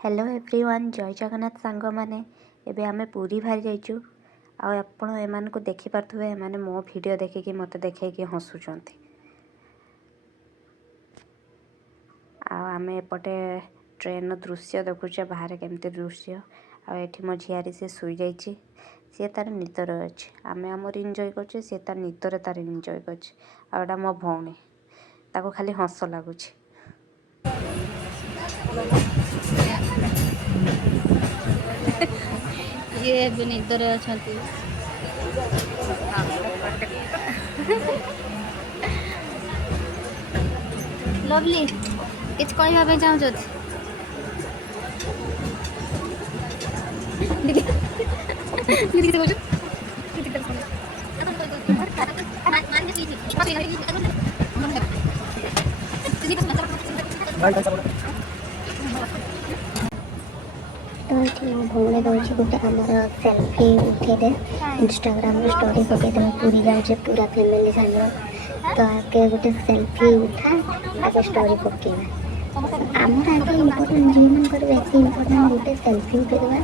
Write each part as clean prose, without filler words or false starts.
Hello everyone जय जगन्नाथ सांग मैंने एबे आमे पूरी बाहर जाइचु आपण एमान को देखि पारथुबे एमाने मो वीडियो देखिकी मते देखैकी हसुचंती आमे एपटे ट्रेन दृश्य देखुचे बाहर केमते दृश्य एठी मो झियारी से सुई जाइची सी तार नितर अछि आमे आमर एन्जॉय करछे सी तार नितर तार एन्जॉय करछे आडा मो भौणी ताको खाली हस लागुची। ये भी निदर अछंती लवली किछ कहबा पे चाहू छथि दीदी दीदी कहू दीदी कर तो ये भौणे दौर गोटे आमर सेल्फी उठेदे इंस्टाग्राम स्टोरी पकईदे पूरी जाऊे पूरा फैमिली सांग तो आगे गोटे सेल्फी उठा आगे स्टोरी पकेवा आमर आगे इम्पोर्टेंट झील मन बेस इम्पोर्टेंट गोटे सेल्फी उठेदेवा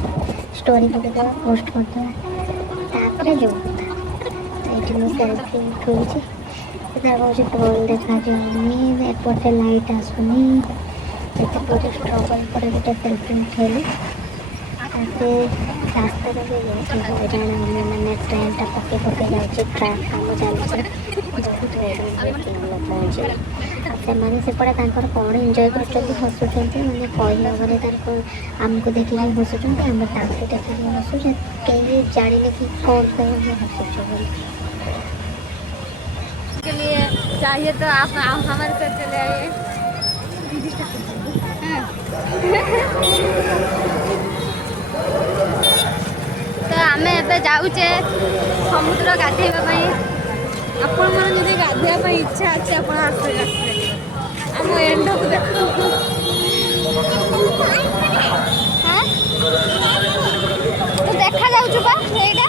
स्टोरी पकईदेवा पोस्ट करदेवा जो ये मुझे सेल्फी उठे कौन पोल देखा जाऊनी एपटे लाइट आसुनी एत पूरे स्ट्रगल पर गोटे सेल्फी उठेली आगे रास्ता भी बहुत हईराण मैंने ट्रेन टा पके पके जाऊँच ट्रैक काम चलছে बहुत हईराण से सेपटे कौन एंजॉय कर हसुँच मैंने कहीहबनी आमको देखिए हसुँच आम देखिए हसुचे कहीं जाने कि कौन कह हसुच के लिए चाहिए तो आप हमारे साथ चले आइए। तो आम एबे जाऊचे समुद्र गाधेबा आपण मन जदि गाधेबा इच्छा अच्छे आप आम एंड को देख तो देखा जाऊछु बा एटा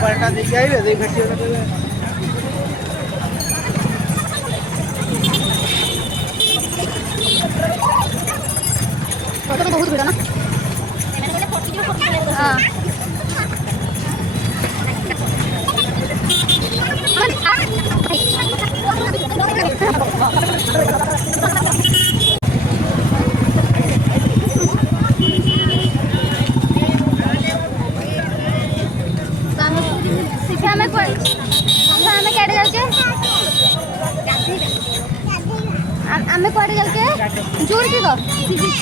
पलटा देखिए आई दे घटी बहुत भिड़ ना हाँ आमे कुआडे जाउचे जोर की गो सी बीच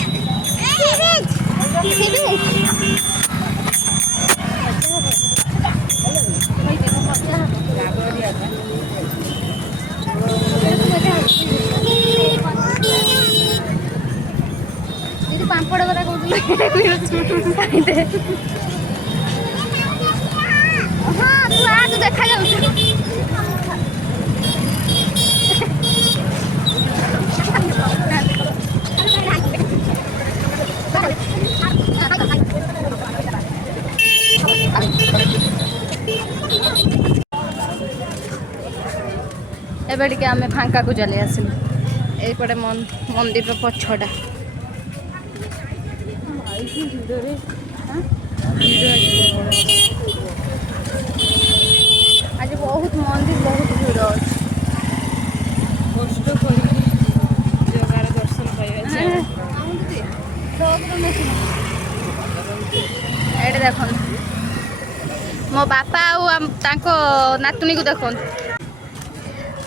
दीदी पांपड़ बरा हाँ तू आ तू देखा जाउछु एबे टिके आमे फांका को चले आसिलु एपटे मंदिर पछटा आज बहुत मंदिर बहुत भीड़ अच्छे कष्ट कर जगार दर्शन पाइबे एटे देख मो बापा नातुणी को देख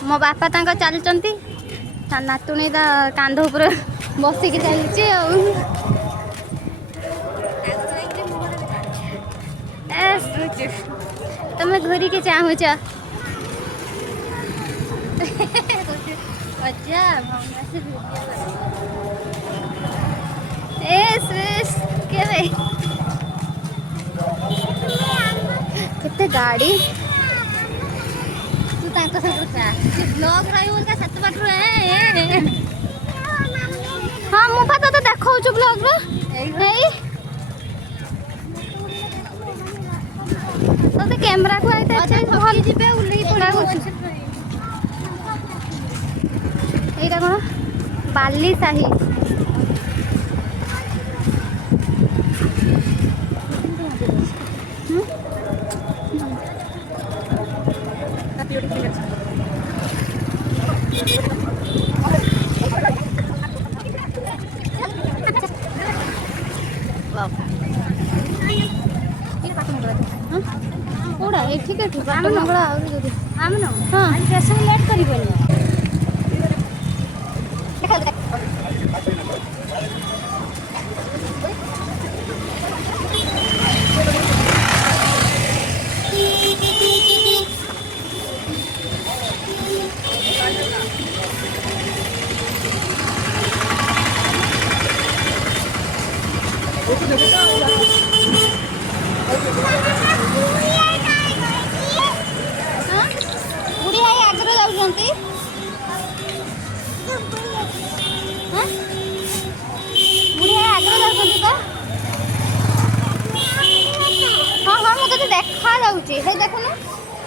मो बापा चलती नातुणी कांध उपर बसिकी चलती तुम घूरी के चाहूच अच्छा एस एस केवे केते गाड़ी तू तांको सब जा ब्लॉग रही बोल का सत बाटू है हां मु पा तो देखौ छु ब्लॉग रो एई तो कैमरा को आइते अच्छे भल जिबे उल्ली पड़ो एटा कोन बाली साही कोड़ा ए ठीक है बात मंगला और जदी हम न हां आज कैसे लेट करिबनी बुढ़ी भाई आगरे जाउछंती हां बुढ़ी भाई आगरे जाउछंती तो हां हां मते तो देखा जाउची हे देखुनु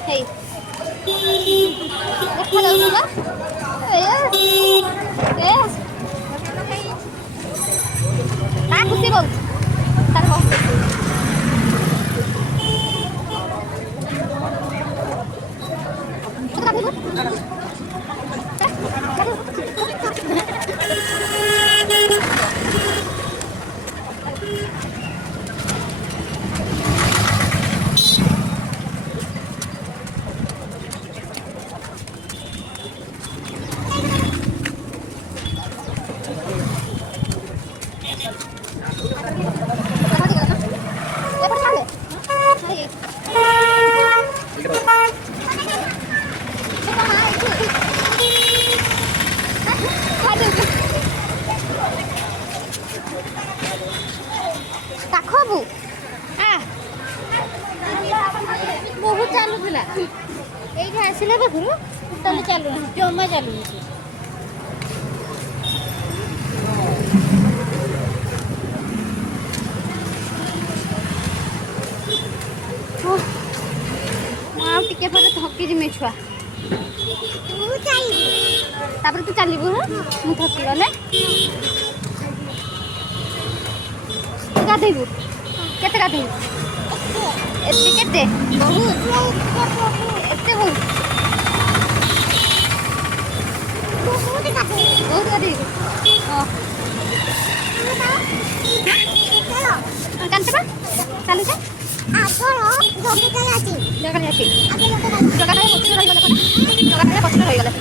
हे देखा जाउची ना ए ता खुशी बहुत तार हो काखबू आ बहुत चालू थिला एठी आसिले बखरु तले चालू ना जम्मा चालू नहीं मां टिके पर थकी जिमे छुआ तू चालिबू तापर तू चालिबू हां मु थकी गले गाधेबू केते गाधेबू एते केते बहुत एते बहुत बहुत गाधेबू हां कांतबा चालू जा आपण जगले आछि जगले आछि जगले पछरे रहि गले जगले पछरे रहि गले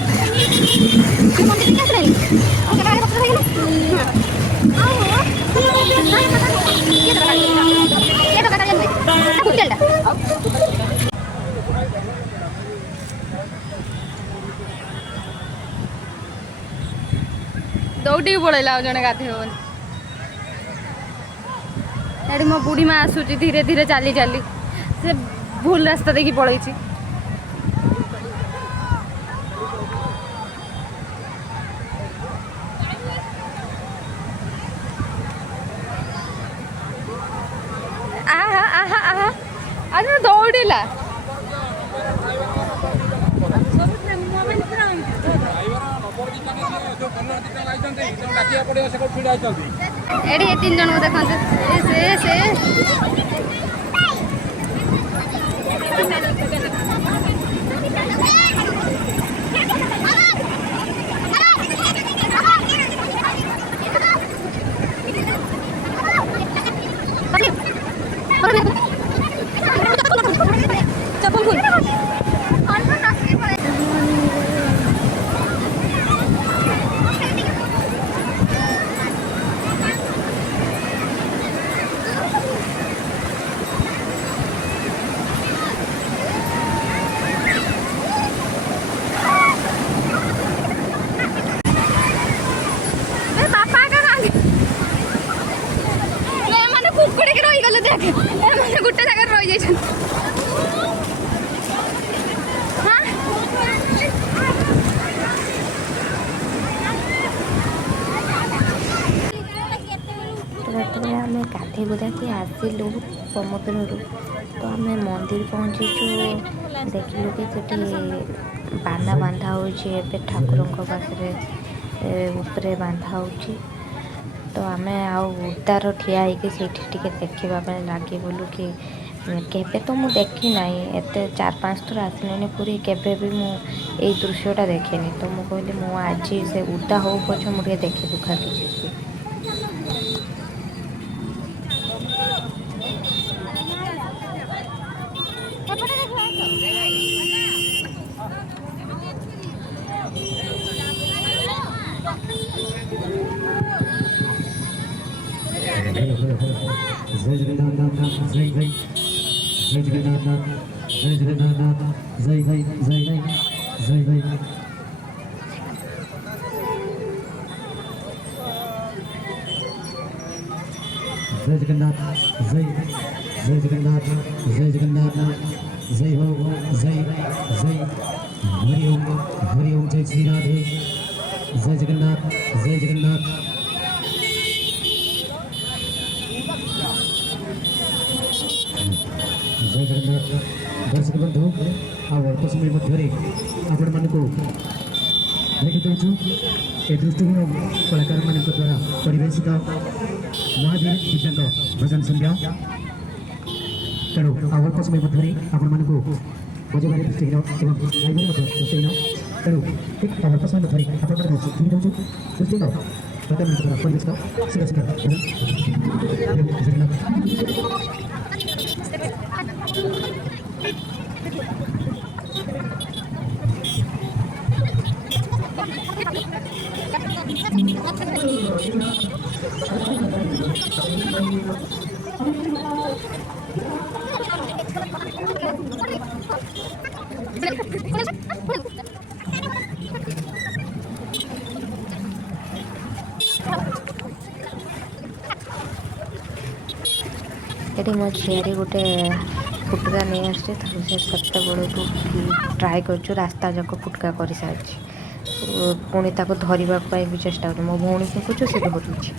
तू मंदिर के आसले ओ जगले पछरे रहि गले दौड़ी पड़ेला जड़े गाधे एटी मो बुढ़ी माँ आसूची धीरे धीरे चली चली से भूल रास्ता देखी पड़े आहा आहा आहा आज दौड़ला एडी 3 जन को देखंत से चप्पल खोल गोटे जगह रही जाइछन हां ଯେତେବେଳେ ଆମେ ଗାଧୋଇ ଗୁଧାକି ଆସିଲୁ ସମୁଦ୍ରରୁ ତ ଆମେ ମନ୍ଦିର ପହଞ୍ଚିଛୁ ଦେଖିଲୁ କି ସେଠି ବାନା ବାନ୍ଧା ହେଉଛି ଏବେ ଠାକୁରଙ୍କ ପାଖରେ ଉପରେ ବାନ୍ଧା ହେଉଛି ତ ଆମେ ଆଉ ଉଦାର ଠିଆ ହେଇକି ସେଇଠି ଟିକେ ଦେଖିବା ପାଇଁ ଲାଗିଗଲୁ କି କେବେ ତ ମୁଁ ଦେଖି ନାହିଁ ଏତେ 4-5 ଥର ଆସିଲିଣି ପୁରୀ କେବେ ବି ମୁଁ ଏଇ ଦୃଶ୍ୟଟା ଦେଖିନି ତ ମୁଁ କହିଲି ମୁଁ ଆଜି ସେ ଉଦା ହଉ ପଛେ ମୁଁ ଟିକେ ଦେଖି ଦୁଖାକି ଯିବି। जय जगन्नाथ जय जय जय जगन्नाथ जय जगन्नाथ जय जय जय जय जय जय जय जगन्नाथ जय जय जगन्नाथ जय जगन्नाथ जय हो जय जय हरि ओम जय श्री राधे जय जगन्नाथ जय जगन्नाथ जय जगन्नाथ दर्शक बंधु ଆଉ ଅଳ୍ପ ସମୟ ମଧ୍ୟରେ ଆପଣମାନଙ୍କୁ ଦେଖିଦେଉଛୁ ଏ ଦୃଷ୍ଟିହୀନ କଳାକାରମାନଙ୍କ ଦ୍ୱାରା ପରିବେଶିତ ମହାବୀର ଦିବ୍ୟାଙ୍ଗ ଭଜନ ସନ୍ଧ୍ୟା ତେଣୁ ଆଉ ଅଳ୍ପ ସମୟ ମଧ୍ୟରେ ଆପଣମାନଙ୍କୁ ବଜାଇବାରେ ଦୃଷ୍ଟିହୀନ ଏବଂ ଗାଇବାରେ ମଧ୍ୟ ଦୃଷ୍ଟିହୀନ ତେଣୁ ଠିକ୍ ଆଉ ଅଳ୍ପ ସମୟ ମଧ୍ୟରେ ଆପଣମାନଙ୍କୁ ଶୁଣି ଦେଉଛୁ ଦୃଷ୍ଟିହୀନ କଳାକାରମାନଙ୍କ ଦ୍ୱାରା ପରିବେଶିତ ସୁରକ୍ଷିତ ଜଗନ୍ନାଥ ଏଠି ମୋ ଝିଆରୀ ଗୋଟେ ଫୁଟକା ନେଇ ଆସିଛି ତାକୁ ସେ ସେତେବେଳକୁ ଟ୍ରାଏ କରୁଛୁ ରାସ୍ତା ଯାକ ଫୁଟକା କରିସାରିଛି ପୁଣି ତାକୁ ଧରିବା ପାଇଁ ବି ଚେଷ୍ଟା କରୁଛୁ ମୋ ଭଉଣୀ ଫୁଙ୍କୁଛୁ ସେ ଧରୁଛି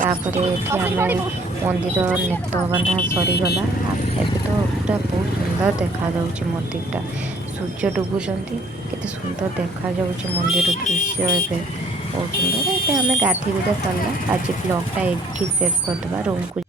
ତାପରେ ଏଠି ଆମେ ମନ୍ଦିର ନେତ ବାନ୍ଧା ସରିଗଲା ଏବେ ତ ପୁରା ବହୁତ ସୁନ୍ଦର ଦେଖାଯାଉଛି ମନ୍ଦିରଟା ସୂର୍ଯ୍ୟ ଡୁବୁଛନ୍ତି କେତେ ସୁନ୍ଦର ଦେଖାଯାଉଛି ମନ୍ଦିର ଦୃଶ୍ୟ ଏବେ ବହୁତ ସୁନ୍ଦର ଏବେ ଆମେ ଗାଧୋଇ ଗୁଧା ସରିଲା ଆଜି ବ୍ଲଗ୍ଟା ଏଇଠି ସେଭ୍ କରିଦେବା ରୁମ୍କୁ